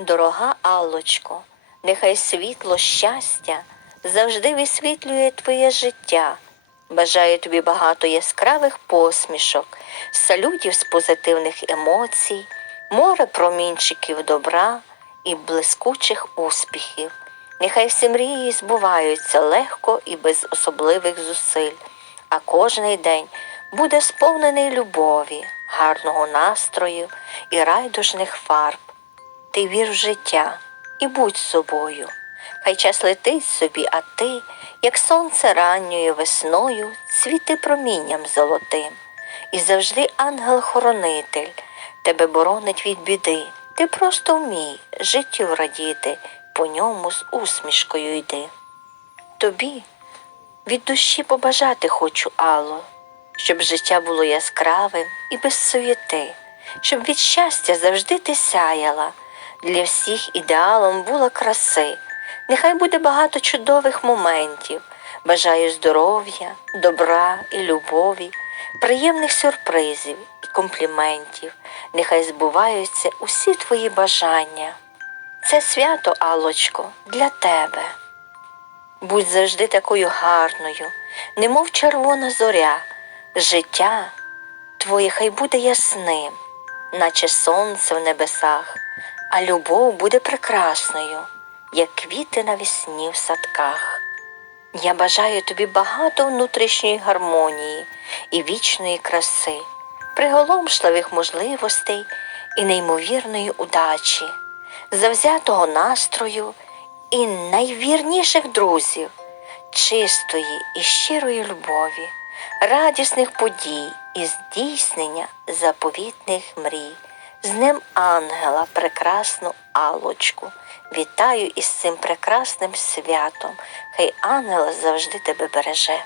Дорога Аллочко, нехай світло щастя завжди висвітлює твоє життя. Бажаю тобі багато яскравих посмішок, салютів з позитивних емоцій, море промінчиків добра і блискучих успіхів. Нехай всі мрії збуваються легко і без особливих зусиль, а кожний день буде сповнений любові, гарного настрою і райдужних фарб. Ти вір в життя і будь собою. Хай час летить собі, а ти, як сонце ранньою весною, цвіти промінням золотим. І завжди ангел-хоронитель тебе боронить від біди. Ти просто вмій життю радіти, по ньому з усмішкою йди. Тобі від душі побажати хочу, Алло, щоб життя було яскравим і без суєти, щоб від щастя завжди ти сяяла, для всіх ідеалом була краси. Нехай буде багато чудових моментів. Бажаю здоров'я, добра і любові, приємних сюрпризів і компліментів. Нехай збуваються усі твої бажання. Це свято, Аллочко, для тебе. Будь завжди такою гарною, немов червона зоря, життя твоє хай буде ясним, наче сонце в небесах, а любов буде прекрасною, як квіти навесні в садках. Я бажаю тобі багато внутрішньої гармонії і вічної краси, приголомшливих можливостей і неймовірної удачі, завзятого настрою і найвірніших друзів, чистої і щирої любові, радісних подій і здійснення заповітних мрій. З ним Ангела, прекрасну Алочку. Вітаю із цим прекрасним святом. Хай ангел завжди тебе береже.